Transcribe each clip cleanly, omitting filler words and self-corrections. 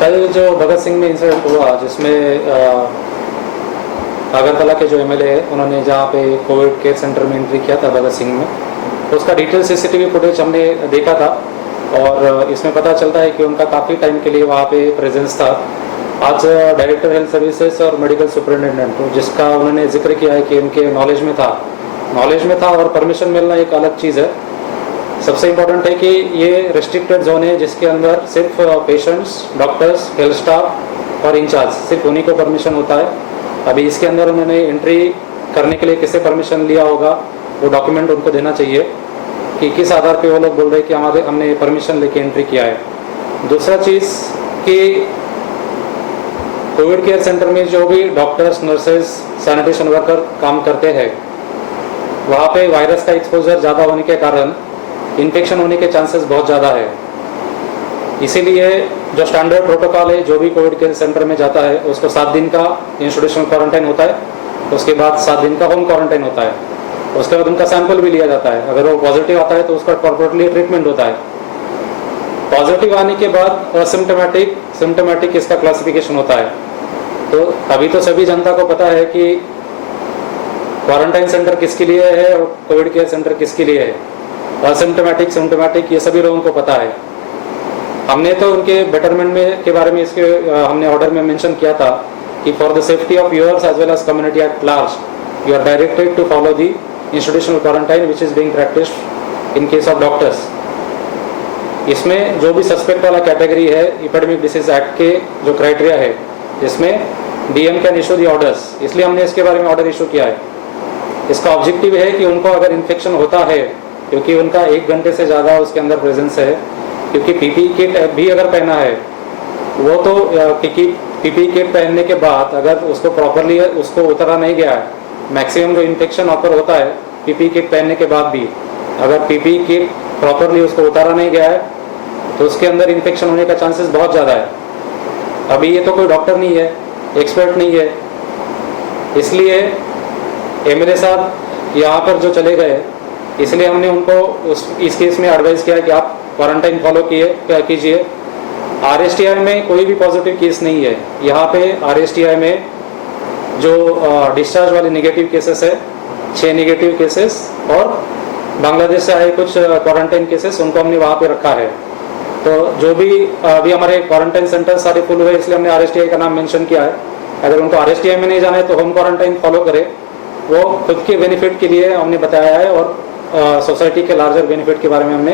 कल जो भगत सिंह में इंसिडेंट हुआ जिसमें अगरतला के जो एमएलए है उन्होंने जहाँ पे कोविड केयर सेंटर में एंट्री किया था भगत सिंह में, तो उसका डिटेल सीसीटीवी फुटेज हमने देखा था और इसमें पता चलता है कि उनका काफ़ी टाइम के लिए वहाँ पे प्रेजेंस था। आज डायरेक्टर हेल्थ सर्विसेज और मेडिकल सुपरिटेंडेंट जिसका उन्होंने जिक्र किया है कि उनके नॉलेज में था और परमिशन मिलना एक अलग चीज़ है। सबसे इम्पोर्टेंट है कि ये रेस्ट्रिक्टेड जोन है जिसके अंदर सिर्फ पेशेंट्स, डॉक्टर्स, हेल्थ स्टाफ और इंचार्ज सिर्फ उन्हीं को परमिशन होता है। अभी इसके अंदर उन्होंने एंट्री करने के लिए किससे परमिशन लिया होगा वो डॉक्यूमेंट उनको देना चाहिए कि किस आधार पे वो लोग बोल रहे हैं कि हमने परमिशन लेके एंट्री किया है। दूसरा चीज़ कि कोविड केयर सेंटर में जो भी डॉक्टर्स, नर्सेज, सैनिटेशन वर्कर काम करते हैं वहाँ पे वायरस का एक्सपोजर ज़्यादा होने के कारण इन्फेक्शन होने के चांसेस बहुत ज़्यादा है। इसीलिए जो स्टैंडर्ड प्रोटोकॉल है, जो भी कोविड केयर सेंटर में जाता है उसको 7 दिन का इंस्टीट्यूशनल क्वारंटाइन होता है, उसके बाद 7 दिन का होम क्वारंटाइन होता है, उसके बाद उनका सैंपल भी लिया जाता है। अगर वो पॉजिटिव आता है तो उसका कॉर्पोरेटली ट्रीटमेंट होता है। पॉजिटिव आने के बाद सिम्टोमेटिक इसका क्लासिफिकेशन होता है। तो अभी तो सभी जनता को पता है कि क्वारंटाइन सेंटर किसके लिए है और कोविड केयर सेंटर किसके लिए है। असिम्टोमेटिक, सिम्टोमेटिक ये सभी लोगों को पता है। हमने तो उनके बेटरमेंट में के बारे में इसके हमने ऑर्डर में मेंशन किया था कि for the safety of yours as well as community at large you are directed to follow the institutional quarantine which is being practised in case of doctors. इसमें जो भी सस्पेक्ट वाला कैटेगरी है epidemic disease act के जो criteria है जिसमें DM can issue the orders, इसलिए हमने इसके बारे में ऑर्डर इशू किया है। इसका ऑब्जेक्टिव है कि उनको अगर इन्फेक्शन होता है क्योंकि उनका 1 घंटे से ज़्यादा उसके अंदर प्रेजेंस है, क्योंकि पीपीई किट भी अगर पहना है वो तो पीपीई किट पहनने के बाद अगर उसको प्रॉपरली उसको उतारा नहीं गया है, मैक्सिमम जो इन्फेक्शन ऑकर होता है पीपीई किट पहनने के बाद भी अगर पीपीई किट प्रॉपरली उसको उतारा नहीं गया है तो उसके अंदर इन्फेक्शन होने का चांसेस बहुत ज़्यादा है। अभी ये तो कोई डॉक्टर नहीं है, एक्सपर्ट नहीं है, इसलिए एमएलए साहब यहाँ पर जो चले गए इसलिए हमने उनको इस केस में एडवाइस किया कि आप क्वारंटाइन फॉलो कीजिए। आरएसटीआई में कोई भी पॉजिटिव केस नहीं है। यहाँ पे आरएसटीआई में जो डिस्चार्ज वाले नेगेटिव केसेस है 6 नेगेटिव केसेस और बांग्लादेश से आए कुछ क्वारंटाइन केसेस उनको हमने वहाँ पे रखा है। तो जो भी अभी हमारे क्वारंटाइन सेंटर सारे फुल हुए इसलिए हमने आरएसटीआई का नाम मेंशन किया है। अगर उनको आरएसटीआई में नहीं जाना है तो होम क्वारंटाइन फॉलो करे, वो खुद के बेनिफिट के लिए हमने बताया है और सोसाइटी के लार्जर बेनिफिट के बारे में हमने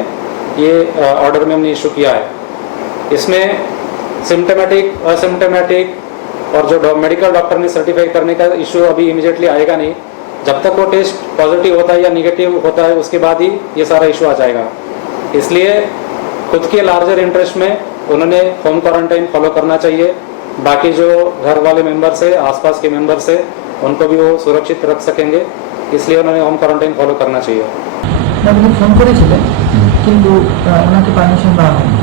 ये ऑर्डर में हमने इशू किया है। इसमें सिम्टोमेटिक, असिम्टोमेटिक और जो मेडिकल डॉक्टर ने सर्टिफाई करने का इशू अभी इमीडिएटली आएगा नहीं। जब तक वो टेस्ट पॉजिटिव होता है या निगेटिव होता है उसके बाद ही ये सारा इशू आ जाएगा। इसलिए खुद के लार्जर इंटरेस्ट में उन्होंने होम क्वारंटाइन फॉलो करना चाहिए। बाकी जो घर वाले मेंबर्स है, आसपास के मेंबर्स है, उनको भी वो सुरक्षित रख सकेंगे, इसलिए उन्होंने होम क्वारंटाइन फॉलो करना चाहिए। ফোন করেছিলেন কিন্তু ওনাকে পারমিশন দেওয়া হয়নি,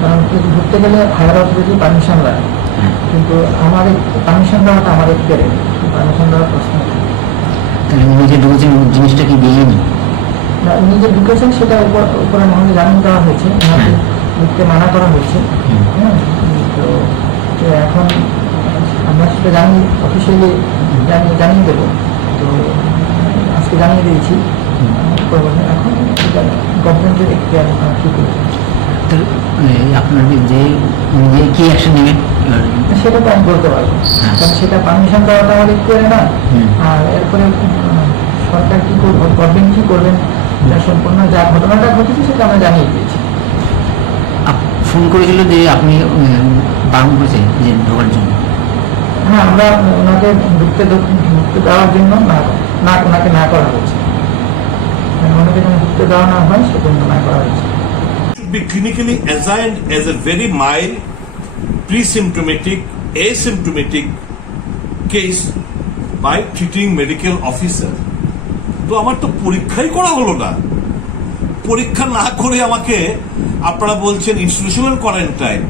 কারণ ঘুরতে গেলে হায়ার অথরিটি পারমিশন দেয়, কিন্তু আমার পারমিশন দেওয়াটা আমার পেরে পারমিশন দেওয়ার প্রশ্ন। তাহলে উনি যে ঢুকেছেন জিনিসটা কি দিয়েনি? না, উনি যে ঢুকেছেন সেটা উপরে মহলে জানিয়ে দেওয়া হয়েছে, ওনাকে ঢুকতে মানা করা হয়েছে। হ্যাঁ, তো এখন আমরা সেটা জানি অফিসিয়ালি জানিয়ে দেবো। তো আজকে জানিয়ে দিয়েছি, এখন গভর্নমেন্টের এখতিয়ার কী করেছে আপনার যে কি অ্যাকশন নেবেন সেটা তো আমি বলতে পারবো, কারণ সেটা পারমিশন দেওয়াটা আমার এখতিয়ারে না। আর এরপরে সরকার কী করবো, গভর্নমেন্ট কী করবেন সম্পূর্ণ যা ঘটনাটা ঘটেছে সেটা আমরা জানিয়ে দিয়েছি। ফোন করেছিল যে আপনি বারণ করেছেন যে ঢোকার জন্য? হ্যাঁ, আমরা ওনাকে ঢুকতে দেওয়ার জন্য ওনাকে না করা হয়েছে, ওনাকে যেন ঢুকতে দেওয়া না হয় সেজন্য না করা হয়েছে। Should be clinically assigned as a very mild, pre-symptomatic, asymptomatic case by treating medical officer. তো আমার তো পরীক্ষাই করা হলো না, পরীক্ষা না করে আমাকে আপনারা বলছেন ইনস্টিটিউশনাল কোয়ারেন্টাইন।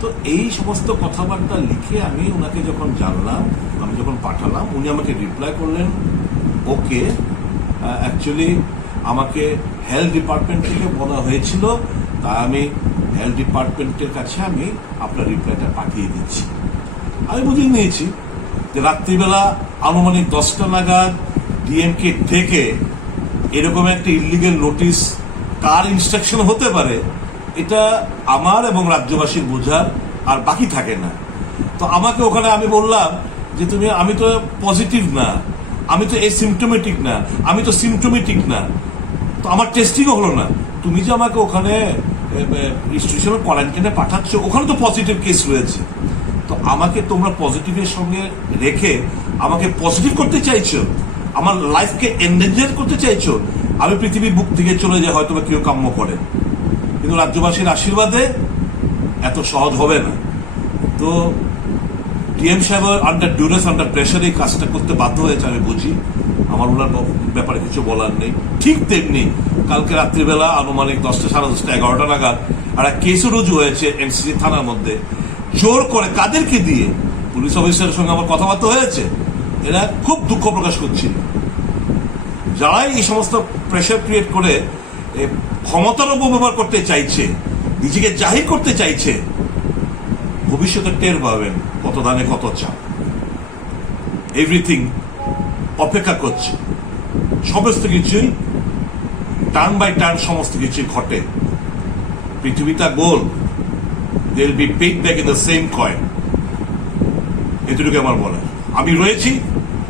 তো এই সমস্ত কথাবার্তা লিখে আমি ওনাকে যখন জানলাম, আমি যখন পাঠালাম, উনি আমাকে রিপ্লাই করলেন ওকে। অ্যাকচুয়ালি আমাকে হেলথ ডিপার্টমেন্ট থেকে বলা হয়েছিল, তা আমি হেলথ ডিপার্টমেন্টের কাছে আমি আপনার রিপ্লাইটা পাঠিয়ে দিচ্ছি। আমি বুঝিয়ে নিয়েছি যে রাত্রিবেলা আনুমানিক 10টা নাগাদ ডিএমকে থেকে এরকম একটা ইলিগেল নোটিশ কার ইনস্ট্রাকশন হতে পারে এটা আমার এবং রাজ্যবাসীর বোঝার আর বাকি থাকে না। তো আমাকে ওখানে আমি বললাম যে আমি তো পজিটিভ না, আমি তো এসিমটোমেটিক না, আমি তো সিমটোমেটিক না, তো আমার টেস্টিংও হলো না, তুমি যে আমাকে ওখানে ইনস্টিটিউশনাল কোয়ারেন্টাইনে পাঠাচ্ছ ওখানে তো পজিটিভ কেস রয়েছে, তো আমাকে তোমরা পজিটিভের সঙ্গে রেখে আমাকে পজিটিভ করতে চাইছো, আমার লাইফকে এন্ডেঞ্জার করতে চাইছো, আমি পৃথিবীর বুক থেকে চলে যাই হয়তো বা কেউ কাম্য করে, কিন্তু রাজ্যবাসীর আশীর্বাদে এত সহজ হবে না। তো ডিএম সাহেব আন্ডার ডিউরেস আন্ডার প্রেশার এই কাজটা করতে বাধ্য হয়েছে, আমি বুঝি, আমার ওনার ব্যাপারে কিছু বলার নেই। ঠিক তেমনি কালকে রাত্রিবেলা আনুমানিক 10টা, 10:30, 11টা নাগাদ একটা কেসও রুজু হয়েছে এনসিসি থানার মধ্যে, জোর করে কাদেরকে দিয়ে, পুলিশ অফিসারের সঙ্গে আমার কথাবার্তা হয়েছে, এরা খুব দুঃখ প্রকাশ করছিল, যারাই এই সমস্ত প্রেশার ক্রিয়েট করে ক্ষমতার অপব্যবহার করতে চাইছে, নিজেকে জাহির করতে চাইছে, ভবিষ্যতে টের পাবেন কত দানে কত চাপ। এভরিথিং অপেক্ষা করছে, সমস্ত কিছুই টার্ন বাই টার্ন সমস্ত কিছুই ঘটে। পৃথিবীটা গোল, they will be paid back in the same coin, এটুকু আমার বলার। আমি রয়েছি,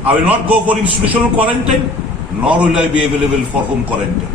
I will not go for institutional quarantine, nor will I be available for home quarantine.